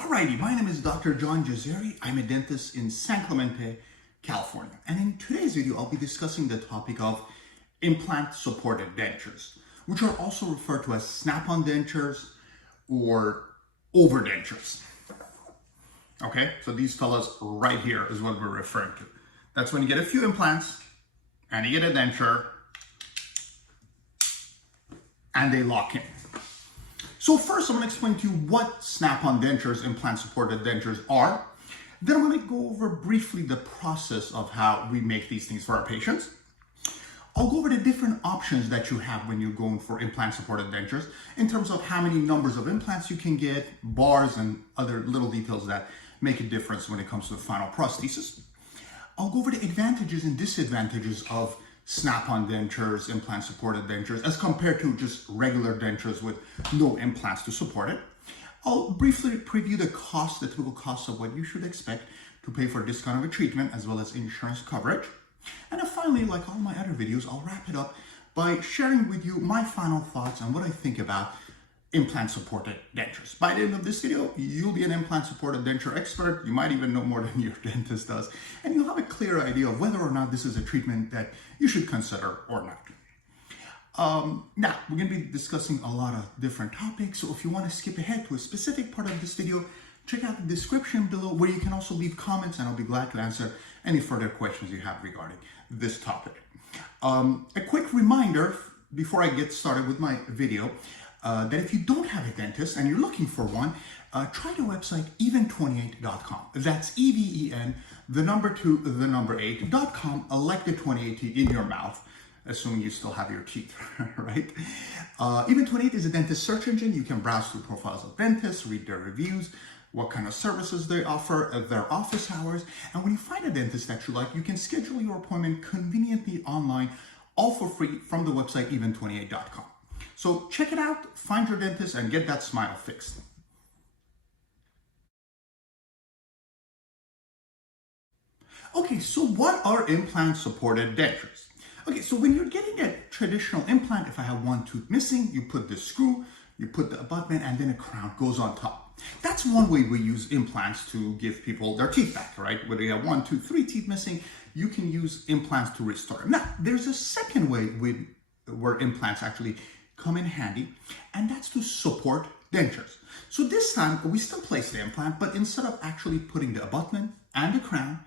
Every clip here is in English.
Alrighty, my name is Dr. John Jazeri. I'm a dentist in San Clemente, California. And in today's video, I'll be discussing the topic of implant-supported dentures, which are also referred to as Snap-on dentures or overdentures. Okay, so these fellas right here is what we're referring to. That's when you get a few implants and you get a denture and they lock in. So first, I'm going to explain to you what Snap-on dentures, implant-supported dentures are. Then I'm going to go over briefly the process of how we make these things for our patients. I'll go over the different options that you have when you're going for implant-supported dentures in terms of how many numbers of implants you can get, bars, and other little details that make a difference when it comes to the final prosthesis. I'll go over the advantages and disadvantages of Snap-on dentures, implant-supported dentures, as compared to just regular dentures with no implants to support it. I'll briefly preview the typical cost of what you should expect to pay for this kind of a treatment, as well as insurance coverage. And then finally, like all my other videos, I'll wrap it up by sharing with you my final thoughts on what I think about implant-supported dentures. By the end of this video, you'll be an implant-supported denture expert. You might even know more than your dentist does, and you'll have a clear idea of whether or not this is a treatment that you should consider or not. Now, we're going to be discussing a lot of different topics, so if you want to skip ahead to a specific part of this video, check out the description below where you can also leave comments, and I'll be glad to answer any further questions you have regarding this topic. A quick reminder before I get started with my video, that if you don't have a dentist and you're looking for one, try the website even28.com. That's EVEN, the number 2, the number 8.com, like the 28 teeth in your mouth, assuming you still have your teeth, right? Even28 is a dentist search engine. You can browse through profiles of dentists, read their reviews, what kind of services they offer, their office hours, and when you find a dentist that you like, you can schedule your appointment conveniently online, all for free from the website even28.com. So check it out, find your dentist, and get that smile fixed. Okay, so what are implant-supported dentures? Okay, so when you're getting a traditional implant, if I have one tooth missing, you put the screw, you put the abutment, and then a crown goes on top. That's one way we use implants to give people their teeth back, right? Whether you have 1, 2, 3 teeth missing, you can use implants to restore them. Now, there's a second way where implants actually come in handy, and that's to support dentures. So this time we still place the implant, but instead of actually putting the abutment and the crown,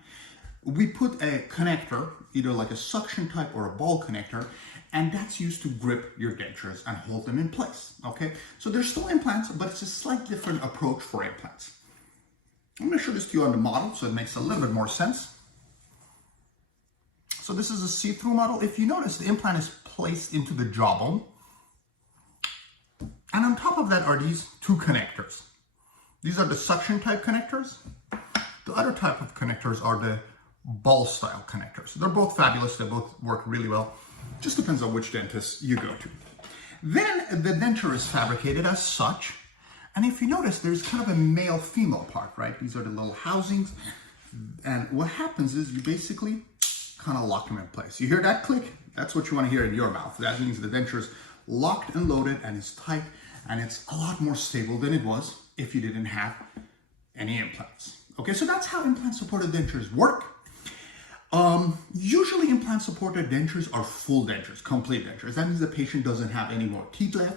we put a connector, either like a suction type or a ball connector, and that's used to grip your dentures and hold them in place. Okay, so they're still implants, but it's a slightly different approach for implants. I'm going to show this to you on the model so it makes a little bit more sense. So this is a see-through model. If you notice, the implant is placed into the jawbone. And on top of that are these 2 connectors. These are the suction type connectors. The other type of connectors are the ball style connectors. They're both fabulous. They both work really well. Just depends on which dentist you go to. Then the denture is fabricated as such. And if you notice, there's kind of a male-female part, right? These are the little housings. And what happens is you basically kind of lock them in place. You hear that click? That's what you want to hear in your mouth. That means the denture is locked and loaded and it's tight, and it's a lot more stable than it was if you didn't have any implants. Okay, so that's how implant-supported dentures work. Usually implant-supported dentures are full dentures, complete dentures. That means the patient doesn't have any more teeth left,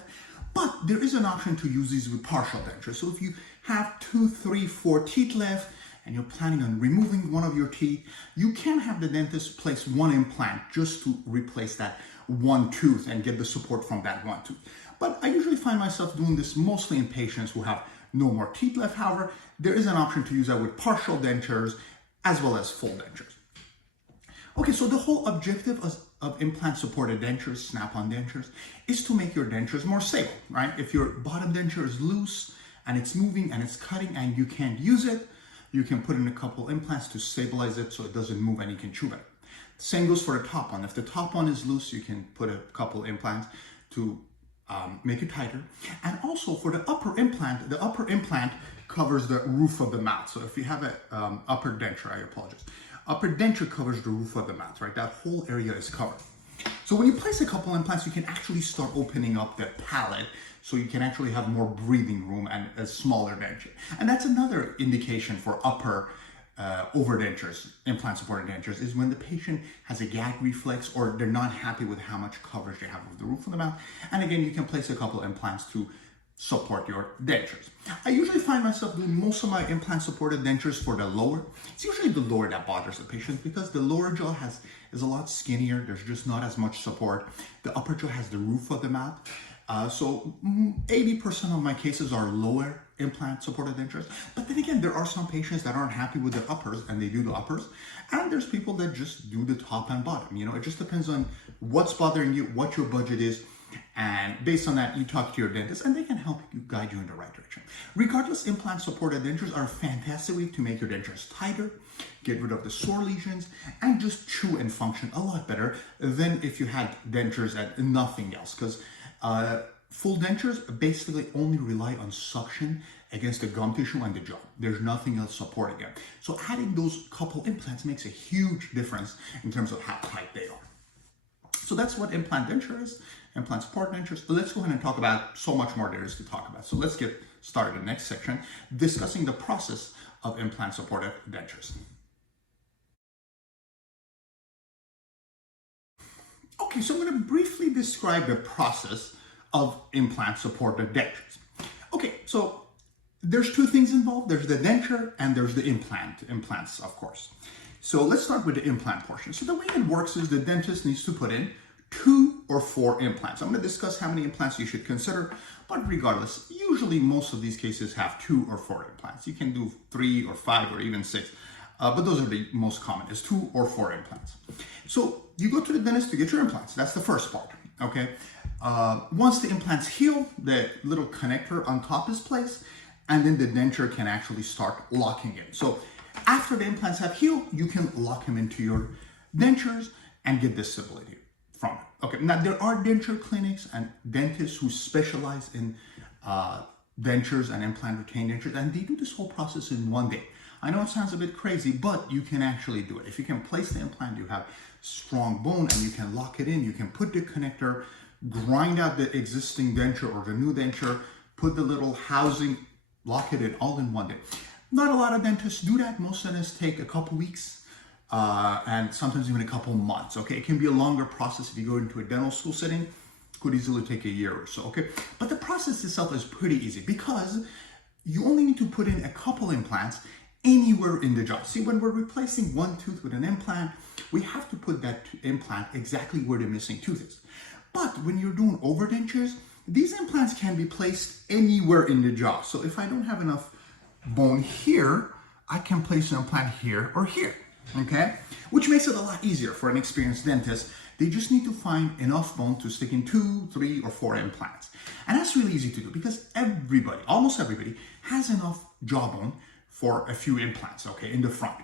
but there is an option to use these with partial dentures. So if you have 2, 3, 4 teeth left and you're planning on removing one of your teeth, you can have the dentist place 1 implant just to replace that 1 tooth and get the support from that 1 tooth. But I usually find myself doing this mostly in patients who have no more teeth left. However, there is an option to use that with partial dentures as well as full dentures. Okay, so the whole objective of implant-supported dentures, Snap-on dentures, is to make your dentures more stable, right? If your bottom denture is loose and it's moving and it's cutting and you can't use it, you can put in a couple implants to stabilize it so it doesn't move and you can chew it. Same goes for the top one. If the top one is loose, you can put a couple implants to make it tighter. And also for the upper implant covers the roof of the mouth. So if you have an upper denture, I apologize. Upper denture covers the roof of the mouth, right? That whole area is covered. So when you place a couple implants, you can actually start opening up the palate so you can actually have more breathing room and a smaller denture. And that's another indication for upper overdentures, implant-supported dentures, is when the patient has a gag reflex or they're not happy with how much coverage they have of the roof of the mouth. And again, you can place a couple implants to support your dentures. I usually find myself doing most of my implant-supported dentures for the lower. It's usually the lower that bothers the patient because the lower jaw is a lot skinnier. There's just not as much support. The upper jaw has the roof of the mouth. So 80% of my cases are lower implant-supported dentures. But then again, there are some patients that aren't happy with the uppers and they do the uppers. And there's people that just do the top and bottom. You know, it just depends on what's bothering you, what your budget is. And based on that, you talk to your dentist and they can help you, guide you in the right direction. Regardless, implant-supported dentures are a fantastic way to make your dentures tighter, get rid of the sore lesions, and just chew and function a lot better than if you had dentures and nothing else. Because full dentures basically only rely on suction against the gum tissue and the jaw. There's nothing else supporting it. So adding those couple implants makes a huge difference in terms of how tight they are. So that's what implant denture is, implant-supported dentures. Let's go ahead and talk about so much more there is to talk about. So let's get started in the next section, discussing the process of implant-supported dentures. Okay, so I'm going to briefly describe the process of implant-supported dentures. Okay, so there's two things involved. There's the denture and there's the implants, of course. So let's start with the implant portion. So the way it works is the dentist needs to put in 2 or 4 implants. I'm going to discuss how many implants you should consider, but regardless, usually most of these cases have 2 or 4 implants. You can do 3 or 5 or even 6, but those are the most common, is 2 or 4 implants. So you go to the dentist to get your implants. That's the first part, okay? Once the implants heal, the little connector on top is placed, and then the denture can actually start locking in. So after the implants have healed, you can lock them into your dentures and get this stability from it. Okay, now there are denture clinics and dentists who specialize in dentures and implant retained dentures, and they do this whole process in one day. I know it sounds a bit crazy, but you can actually do it. If you can place the implant, you have strong bone and you can lock it in. You can put the connector, grind out the existing denture or the new denture, put the little housing, lock it in all in one day. Not a lot of dentists do that. Most dentists take a couple weeks and sometimes even a couple months, okay? It can be a longer process if you go into a dental school setting. It could easily take a year or so, okay? But the process itself is pretty easy because you only need to put in a couple implants anywhere in the jaw. See, when we're replacing one tooth with an implant, we have to put that implant exactly where the missing tooth is. But when you're doing overdentures, these implants can be placed anywhere in the jaw. So if I don't have enough bone here, I can place an implant here or here, okay? Which makes it a lot easier for an experienced dentist. They just need to find enough bone to stick in 2, 3, or 4 implants. And that's really easy to do because everybody, almost everybody, has enough jawbone for a few implants, okay, in the front.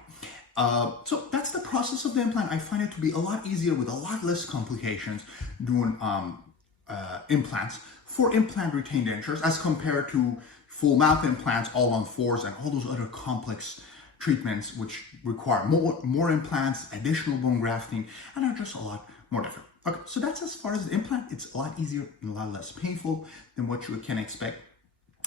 So that's the process of the implant. I find it to be a lot easier with a lot less complications doing implants for implant retained dentures as compared to full mouth implants, all on 4s, and all those other complex treatments which require more implants, additional bone grafting, and are just a lot more difficult. Okay, so that's as far as the implant. It's a lot easier and a lot less painful than what you can expect.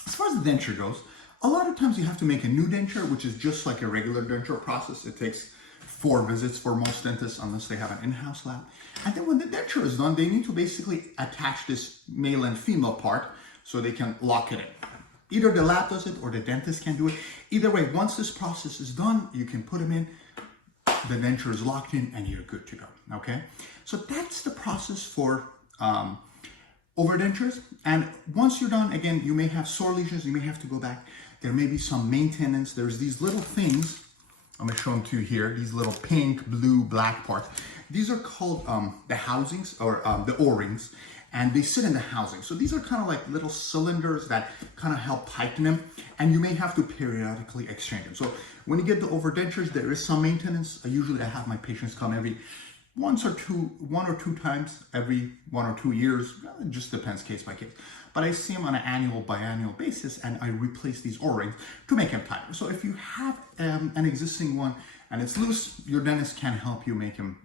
As far as the denture goes, a lot of times you have to make a new denture, which is just like a regular denture process. It takes 4 visits for most dentists unless they have an in-house lab. And then when the denture is done, they need to basically attach this male and female part so they can lock it in. Either the lab does it or the dentist can do it. Either way, once this process is done, you can put them in, the denture is locked in, and you're good to go, okay? So that's the process for overdentures. And once you're done, again, you may have sore lesions, you may have to go back. There may be some maintenance. There's these little things, I'm gonna show them to you here, these little pink, blue, black parts. These are called the housings or the O-rings, and they sit in the housing. So these are kind of like little cylinders that kind of help tighten them, and you may have to periodically exchange them. So when you get the overdentures, there is some maintenance. Usually I have my patients come every 1 or 2 times every 1 or 2 years. It just depends case by case. But I see them on an annual, biannual basis, and I replace these O-rings to make them tighter. So if you have an existing one and it's loose, your dentist can help you make them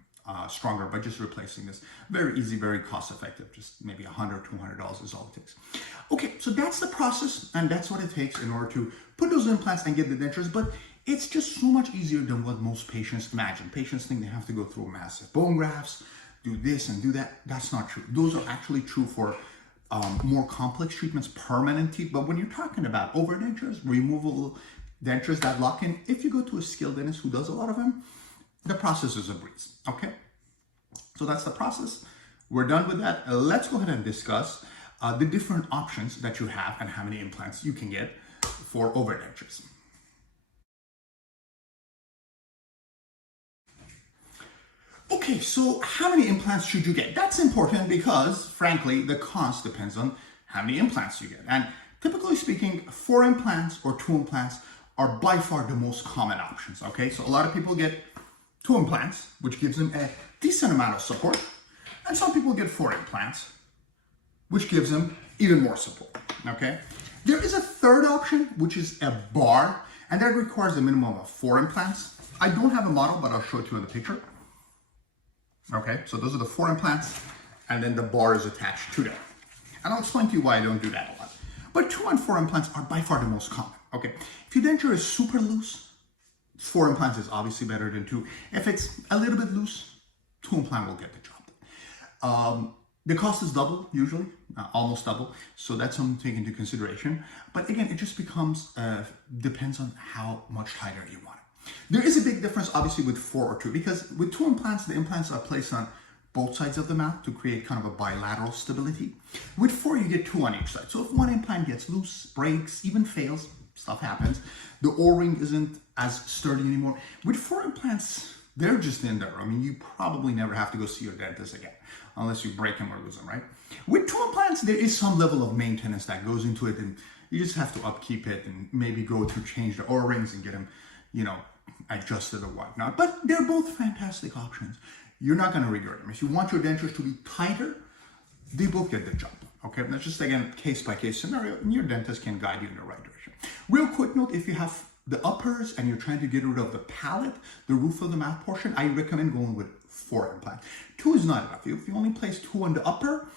stronger by just replacing this. Very easy, very cost effective, just maybe $100, $200 is all it takes. Okay, so that's the process, and that's what it takes in order to put those implants and get the dentures, but it's just so much easier than what most patients imagine. Patients think they have to go through massive bone grafts, do this and do that. That's not true. Those are actually true for more complex treatments, permanent teeth, but when you're talking about overdentures, removable dentures that lock in, if you go to a skilled dentist who does a lot of them, the process is a breeze, okay? So that's the process. We're done with that. Let's go ahead and discuss the different options that you have and how many implants you can get for overdentures. Okay, so how many implants should you get? That's important because, frankly, the cost depends on how many implants you get. And typically speaking, 4 implants or 2 implants are by far the most common options, okay? So a lot of people get 2 implants, which gives them a decent amount of support. And some people get 4 implants, which gives them even more support, okay? There is a third option, which is a bar, and that requires a minimum of 4 implants. I don't have a model, but I'll show it to you in the picture. Okay, so those are the 4 implants, and then the bar is attached to them. And I'll explain to you why I don't do that a lot. But 2 and 4 implants are by far the most common, okay? If your denture is super loose, 4 implants is obviously better than 2. If it's a little bit loose, 2 implant will get the job. The cost is double, usually, almost double. So that's something to take into consideration. But again, it just becomes, depends on how much tighter you want it. There is a big difference, obviously, with 4 or 2, because with 2 implants, the implants are placed on both sides of the mouth to create kind of a bilateral stability. With 4, you get 2 on each side. So if one implant gets loose, breaks, even fails, stuff happens, the O-ring isn't as sturdy anymore. With 4 implants, they're just in there. I mean, you probably never have to go see your dentist again, unless you break them or lose them, right? With 2 implants, there is some level of maintenance that goes into it, and you just have to upkeep it and maybe go to change the O-rings and get them, you know, adjusted or whatnot. But they're both fantastic options. You're not going to regret them. If you want your dentures to be tighter, they both get the job. Okay, that's just, again, case-by-case scenario, and your dentist can guide you in the right direction. Real quick note, if you have the uppers and you're trying to get rid of the palate, the roof of the mouth portion, I recommend going with 4 implants. 2 is not enough. If you only place 2 on the upper,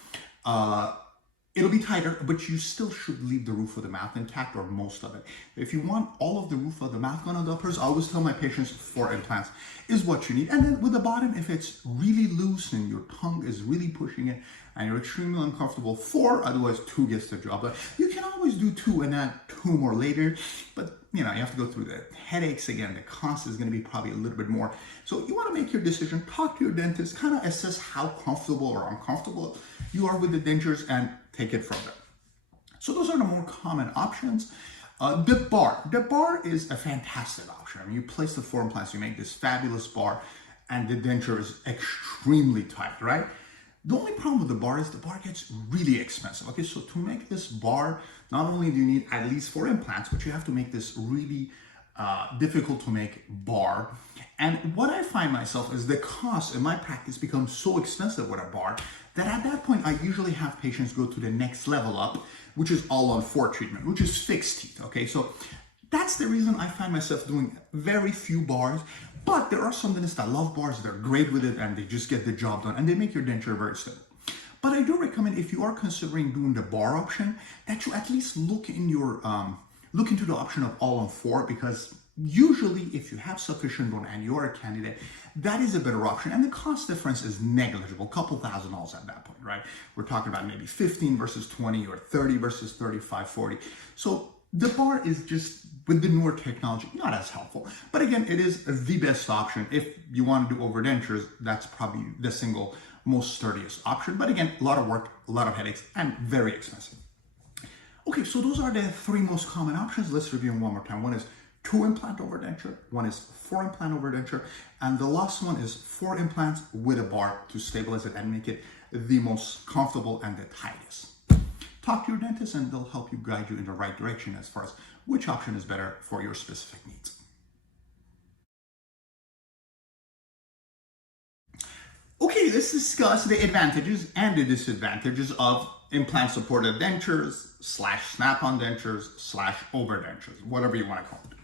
it'll be tighter, but you still should leave the roof of the mouth intact, or most of it. If you want all of the roof of the mouth gone on the uppers, I always tell my patients 4 implants is what you need. And then with the bottom, if it's really loose and your tongue is really pushing it and you're extremely uncomfortable, 4, otherwise 2 gets the job. But you can always do 2 and add 2 more later, but you know, you have to go through the headaches again. The cost is going to be probably a little bit more. So you want to make your decision, talk to your dentist, kind of assess how comfortable or uncomfortable you are with the dentures and take it from there. So those are the more common options. The bar is a fantastic option. I mean, you place the 4 implants, you make this fabulous bar, and the denture is extremely tight, right? The only problem with the bar is the bar gets really expensive. Okay, so to make this bar, not only do you need at least 4 implants, but you have to make this really difficult to make bar. And what I find myself is the cost in my practice becomes so expensive with a bar that at that point, I usually have patients go to the next level up, which is all-on-4 treatment, which is fixed teeth, okay? So that's the reason I find myself doing very few bars, but there are some dentists that love bars, they're great with it, and they just get the job done, and they make your denture very stable. But I do recommend, if you are considering doing the bar option, that you at least look into the option of all-on-4, because usually if you have sufficient bone and you're a candidate, that is a better option. And the cost difference is negligible, a couple $1,000s at that point, right? We're talking about maybe 15 versus 20 or 30 versus 35, 40. So the bar is just, with the newer technology, not as helpful. But again, it is the best option. If you want to do overdentures, that's probably the single most sturdiest option. But again, a lot of work, a lot of headaches, and very expensive. Okay, so those are the 3 most common options. Let's review them one more time. One is 2 implant overdenture, one is 4 implant overdenture, and the last one is 4 implants with a bar to stabilize it and make it the most comfortable and the tightest. Talk to your dentist and they'll help you, guide you in the right direction as far as which option is better for your specific needs. Okay, let's discuss the advantages and the disadvantages of implant-supported dentures / snap-on dentures / overdentures, whatever you want to call it.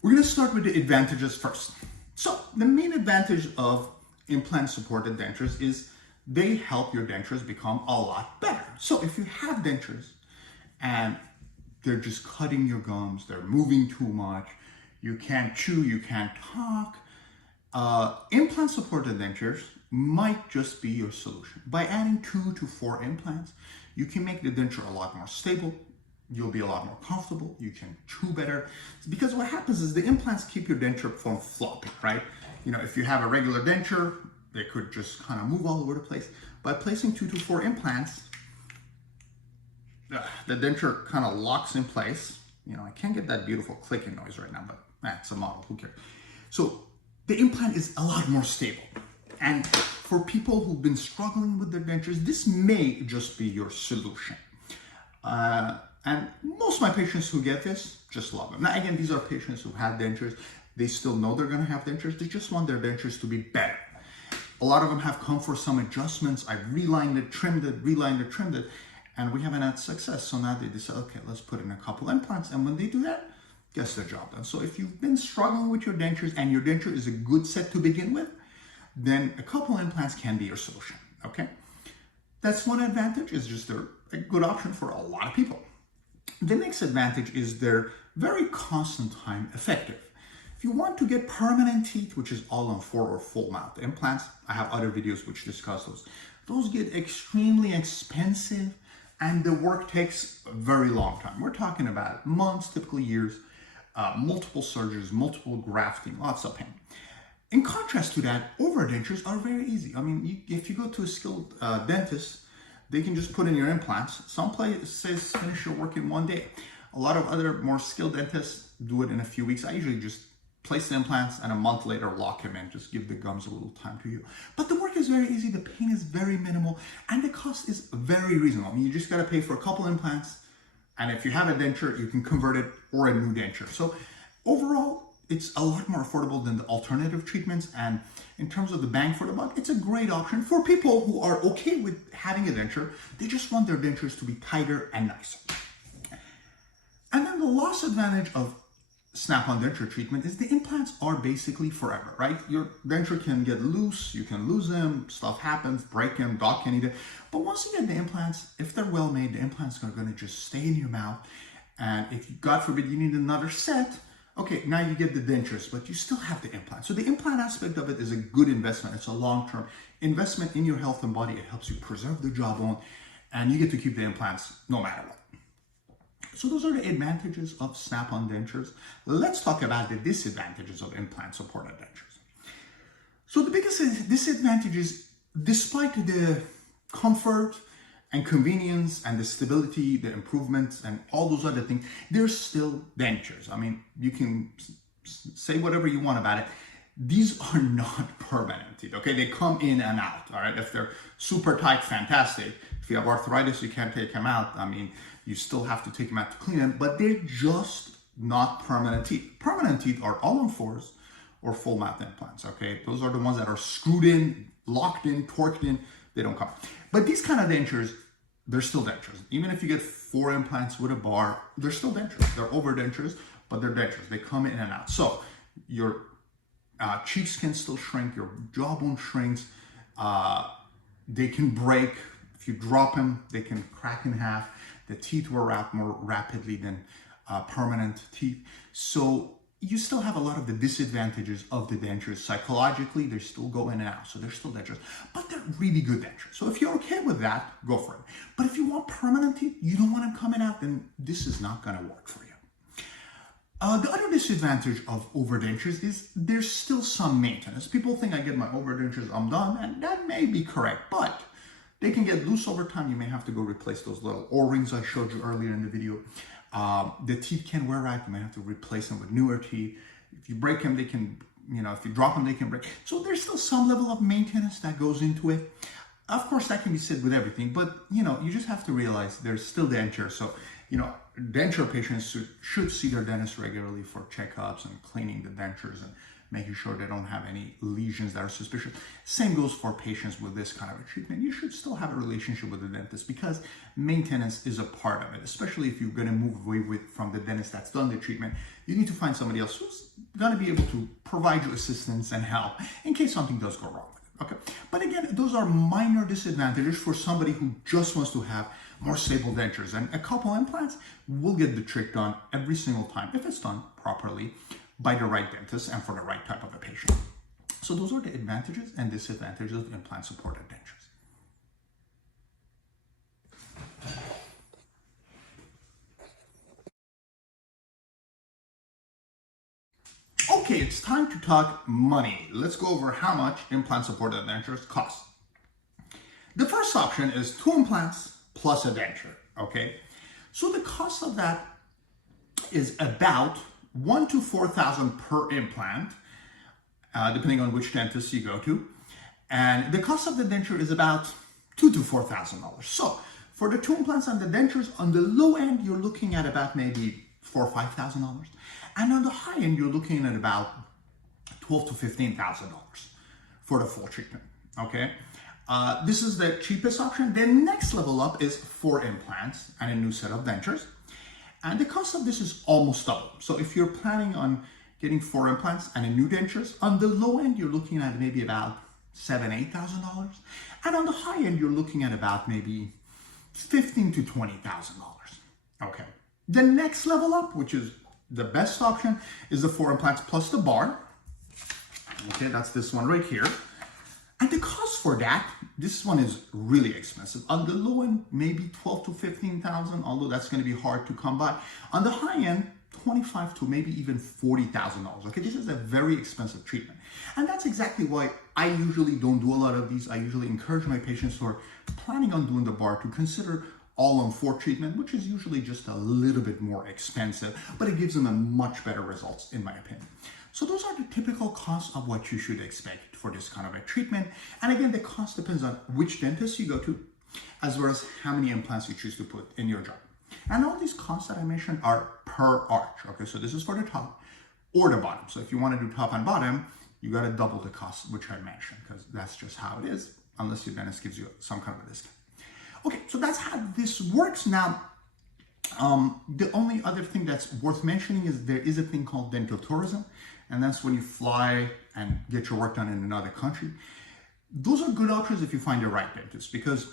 We're going to start with the advantages first. So the main advantage of implant-supported dentures is they help your dentures become a lot better. So if you have dentures and they're just cutting your gums, they're moving too much, you can't chew, you can't talk, implant-supported dentures might just be your solution. By adding 2 to 4 implants, you can make the denture a lot more stable, you'll be a lot more comfortable, you can chew better. Because what happens is the implants keep your denture from flopping, right? You know, if you have a regular denture, they could just kind of move all over the place. By placing 2 to 4 implants, the denture kind of locks in place. You know, I can't get that beautiful clicking noise right now, but it's a model, who cares? So the implant is a lot more stable. And for people who've been struggling with their dentures, this may just be your solution. And most of my patients who get this just love them. Now, again, these are patients who have dentures. They still know they're going to have dentures. They just want their dentures to be better. A lot of them have come for some adjustments. I've relined it, trimmed it, relined it, trimmed it, and we haven't had success. So now they decide, okay, let's put in a couple implants. And when they do that, gets their job done. So if you've been struggling with your dentures and your denture is a good set to begin with, then a couple implants can be your solution, okay? That's one advantage, is just they're a good option for a lot of people. The next advantage is they're very constant time effective. If you want to get permanent teeth, which is all on 4 or full mouth implants, I have other videos which discuss those. Those get extremely expensive and the work takes a very long time. We're talking about months, typically years, multiple surgeries, multiple grafting, lots of pain. In contrast to that, overdentures are very easy. I mean, if you go to a skilled dentist, they can just put in your implants. Some places finish your work in 1 day. A lot of other more skilled dentists do it in a few weeks. I usually just place the implants and a month later lock them in, just give the gums a little time to heal. But the work is very easy, the pain is very minimal, and the cost is very reasonable. I mean, you just gotta pay for a couple implants, and if you have a denture, you can convert it or a new denture. So overall, it's a lot more affordable than the alternative treatments, and in terms of the bang for the buck, it's a great option for people who are okay with having a denture. They just want their dentures to be tighter and nicer. And then the last advantage of Snap-on denture treatment is the implants are basically forever, right? Your denture can get loose, you can lose them, stuff happens, break them, dog can eat it. But once you get the implants, if they're well made, the implants are gonna just stay in your mouth. And if, God forbid, you need another set, okay, now you get the dentures, but you still have the implant. So the implant aspect of it is a good investment. It's a long-term investment in your health and body. It helps you preserve the jawbone, and you get to keep the implants no matter what. So those are the advantages of Snap-on dentures. Let's talk about the disadvantages of implant-supported dentures. So the biggest disadvantage is, despite the comfort and convenience and the stability, the improvements and all those other things, they're still dentures. I mean, you can say whatever you want about it. These are not permanent teeth, okay? They come in and out, all right? If they're super tight, fantastic. If you have arthritis, you can't take them out. I mean, you still have to take them out to clean them, but they're just not permanent teeth. Permanent teeth are all on 4s or full mouth implants, okay? Those are the ones that are screwed in, locked in, torqued in, they don't come. But these kind of dentures, they're still dentures. Even if you get 4 implants with a bar, they're still dentures. They're overdentures, but they're dentures. They come in and out. So your cheeks can still shrink, your jawbone shrinks, they can break. If you drop them, they can crack in half. The teeth wear out more rapidly than permanent teeth. So you still have a lot of the disadvantages of the dentures. Psychologically, they still go in and out, so they're still dentures, but they're really good dentures. So if you're okay with that, go for it. But if you want permanent teeth, you don't want them coming out, then this is not gonna work for you. The other disadvantage of overdentures is there's still some maintenance. People think I get my overdentures, I'm done, and that may be correct, but they can get loose over time. You may have to go replace those little O-rings I showed you earlier in the video. The teeth can wear out. You may have to replace them with newer teeth. If you break them, they can, if you drop them, they can break. So there's still some level of maintenance that goes into it. Of course, that can be said with everything, but you just have to realize there's still dentures. So, denture patients should see their dentist regularly for checkups and cleaning the dentures and making sure they don't have any lesions that are suspicious. Same goes for patients with this kind of a treatment. You should still have a relationship with the dentist because maintenance is a part of it, especially if you're gonna move away from the dentist that's done the treatment. You need to find somebody else who's gonna be able to provide you assistance and help in case something does go wrong with it. Okay, but again, those are minor disadvantages for somebody who just wants to have more stable dentures, and a couple implants will get the trick done every single time if it's done properly by the right dentist and for the right type of a patient. So those are the advantages and disadvantages of implant-supported dentures. Okay, it's time to talk money. Let's go over how much implant-supported dentures cost. The first option is 2 implants plus a denture, okay? So the cost of that is about $1,000 to $4,000 per implant, depending on which dentist you go to. And the cost of the denture is about $2,000 to $4,000. So for the 2 implants and the dentures, on the low end, you're looking at about maybe $4,000 or $5,000. And on the high end, you're looking at about $12,000 to $15,000 for the full treatment, okay? This is the cheapest option. The next level up is 4 implants and a new set of dentures. And the cost of this is almost double. So if you're planning on getting 4 implants and a new dentures, on the low end, you're looking at maybe about $7,000 to $8,000. And on the high end, you're looking at about maybe $15,000 to $20,000. Okay. The next level up, which is the best option, is the 4 implants plus the bar. Okay, that's this one right here. And the cost for that, this one is really expensive. On the low end, maybe $12,000 to $15,000, although that's going to be hard to come by. On the high end, $25,000 to maybe even $40,000. Okay, this is a very expensive treatment. And that's exactly why I usually don't do a lot of these. I usually encourage my patients who are planning on doing the bar to consider all-on-4 treatment, which is usually just a little bit more expensive, but it gives them a much better results, in my opinion. So those are the typical costs of what you should expect for this kind of a treatment. And again, the cost depends on which dentist you go to, as well as how many implants you choose to put in your jaw. And all these costs that I mentioned are per arch. Okay, so this is for the top or the bottom. So if you want to do top and bottom, you got to double the cost, which I mentioned, because that's just how it is, unless your dentist gives you some kind of a discount. Okay, so that's how this works. Now, the only other thing that's worth mentioning is there is a thing called dental tourism, and that's when you fly and get your work done in another country. Those are good options if you find the right dentist, because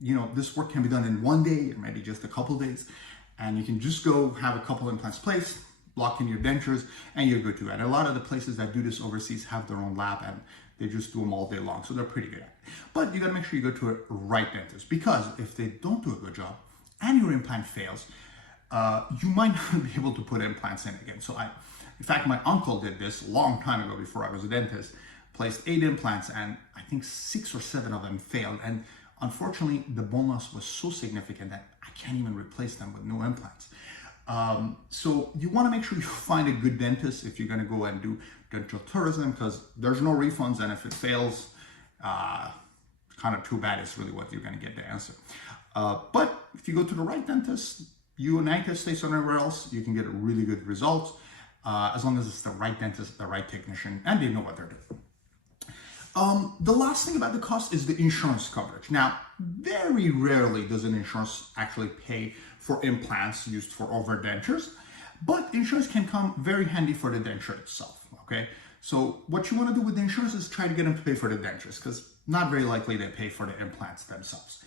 this work can be done in one day or maybe just a couple days, and you can just go have a couple implants placed, lock in your dentures, and you're good to go. And a lot of the places that do this overseas have their own lab, and they just do them all day long, so they're pretty good at it. But you gotta make sure you go to a right dentist, because if they don't do a good job and your implant fails, you might not be able to put implants in again. So in fact, my uncle did this a long time ago before I was a dentist, placed 8 implants, and I think 6 or 7 of them failed. And unfortunately, the bone loss was so significant that I can't even replace them with new implants. So you want to make sure you find a good dentist if you're going to go and do dental tourism, because there's no refunds, and if it fails, kind of too bad. It's really what you're going to get the answer. But if you go to the right dentist, United States or anywhere else, you can get really good results, as long as it's the right dentist, the right technician, and they know what they're doing. The last thing about the cost is the insurance coverage. Now, very rarely does an insurance actually pay for implants used for overdentures, but insurance can come very handy for the denture itself, okay? So what you want to do with the insurance is try to get them to pay for the dentures, because not very likely they pay for the implants themselves.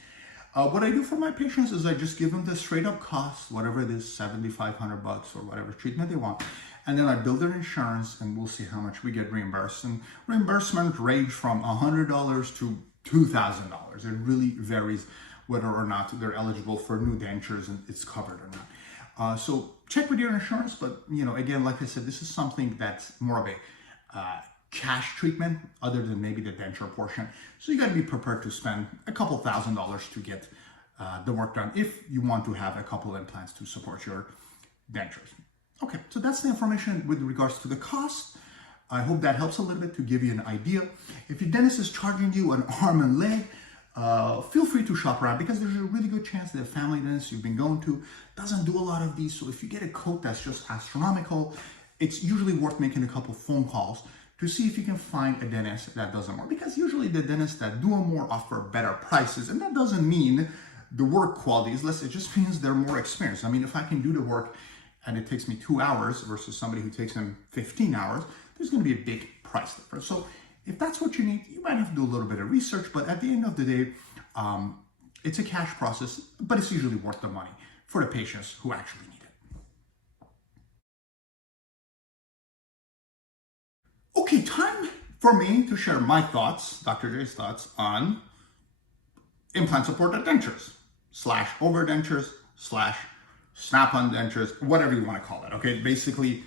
What I do for my patients is I just give them the straight up cost, whatever it is, $7,500 or whatever treatment they want. And then I bill their insurance, and we'll see how much we get reimbursed. And reimbursements range from $100 to $2,000. It really varies whether or not they're eligible for new dentures and it's covered or not. So check with your insurance, but again, like I said, this is something that's more of a cash treatment other than maybe the denture portion. So you got to be prepared to spend a couple $1,000s to get the work done if you want to have a couple implants to support your dentures. Okay, so that's the information with regards to the cost. I hope that helps a little bit to give you an idea. If your dentist is charging you an arm and leg, feel free to shop around, because there's a really good chance that the family dentist you've been going to doesn't do a lot of these. So if you get a quote that's just astronomical, it's usually worth making a couple phone calls to see if you can find a dentist that does them more, because usually the dentists that do them more offer better prices, and that doesn't mean the work quality is less. It just means they're more experienced. I mean, if I can do the work and it takes me 2 hours versus somebody who takes them 15 hours, there's going to be a big price difference. So If that's what you need, you might have to do a little bit of research, but at the end of the day, it's a cash process, but it's usually worth the money for the patients who actually need it. Okay, time for me to share my thoughts, Dr. J's thoughts on implant-supported dentures / overdentures / Snap-on-Dentures, whatever you want to call it. Okay, basically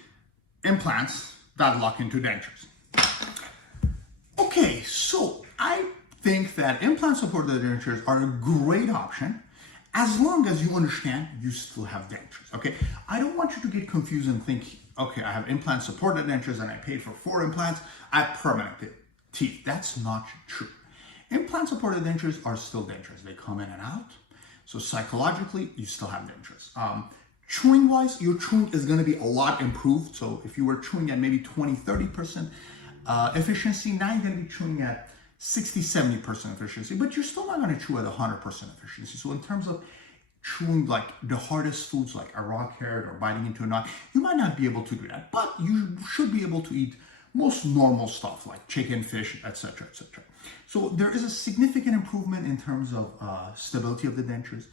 implants that lock into dentures. Okay, so I think that implant-supported dentures are a great option as long as you understand you still have dentures. Okay, I don't want you to get confused and think, okay, I have implant-supported dentures and I paid for 4 implants, I have permanent teeth. That's not true. Implant-supported dentures are still dentures. They come in and out. So psychologically, you still have dentures. Chewing-wise, your chewing is going to be a lot improved. So if you were chewing at maybe 20-30% efficiency, now you're going to be chewing at 60-70% efficiency, but you're still not going to chew at 100% efficiency. So in terms of chewing like the hardest foods like a raw carrot or biting into a nut, you might not be able to do that, but you should be able to eat most normal stuff like chicken, fish, etc., etc. So there is a significant improvement in terms of stability of the dentures.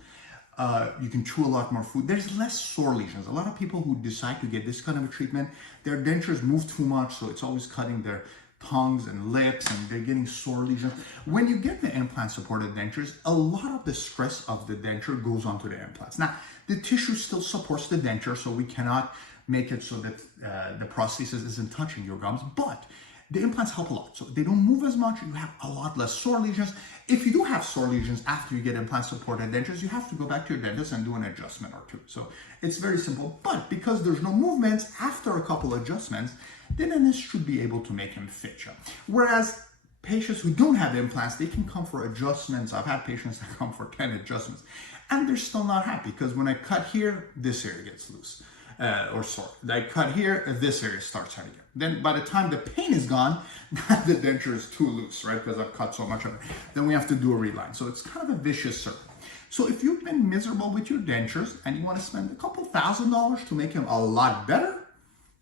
You can chew a lot more food. There's less sore lesions. A lot of people who decide to get this kind of a treatment, their dentures move too much, so it's always cutting their tongues and lips, and they're getting sore lesions. When you get the implant-supported dentures, a lot of the stress of the denture goes onto the implants. Now, the tissue still supports the denture, so we cannot make it so that the prosthesis isn't touching your gums, but the implants help a lot. So they don't move as much, you have a lot less sore lesions. If you do have sore lesions after you get implant-supported dentures, you have to go back to your dentist and do an adjustment or two. So it's very simple, but because there's no movements after a couple adjustments, the dentist should be able to make him fit you. Whereas patients who don't have implants, they can come for adjustments. I've had patients that come for 10 adjustments and they're still not happy because when I cut here, this area gets loose. Or sore. I cut here, this area starts hurting. Then by the time the pain is gone, the denture is too loose, right? Because I've cut so much of it. Then we have to do a reline. So it's kind of a vicious circle. So if you've been miserable with your dentures and you want to spend a couple $1,000s to make them a lot better,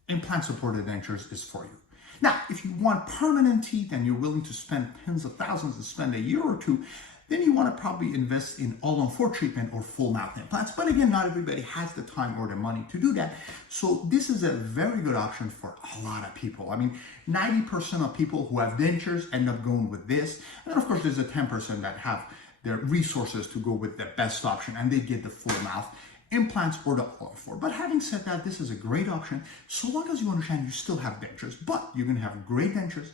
implant-supported dentures is for you. Now, if you want permanent teeth and you're willing to spend tens of thousands and spend a year or two, then you want to probably invest in all-on-4 treatment or full mouth implants. But again, not everybody has the time or the money to do that. So this is a very good option for a lot of people. I mean, 90% of people who have dentures end up going with this. And then of course, there's a 10% that have their resources to go with the best option and they get the full mouth implants or the all-on-4. But having said that, this is a great option so long as you understand you still have dentures, but you're going to have great dentures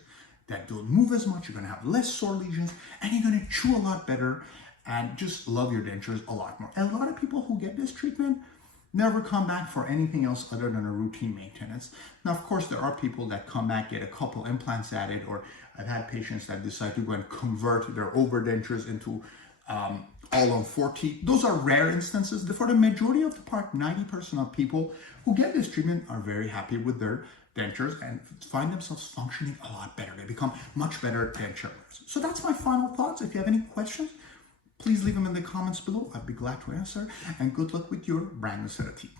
that don't move as much, you're going to have less sore lesions, and you're going to chew a lot better and just love your dentures a lot more. And a lot of people who get this treatment never come back for anything else other than a routine maintenance. Now, of course, there are people that come back, get a couple implants added, or I've had patients that decide to go and convert their overdentures into all-on-4 teeth. Those are rare instances. For the majority of the part, 90% of people who get this treatment are very happy with their dentures and find themselves functioning a lot better. They become much better denture wearers. So that's my final thoughts. If you have any questions, please leave them in the comments below. I'd be glad to answer. And good luck with your brand new set of teeth.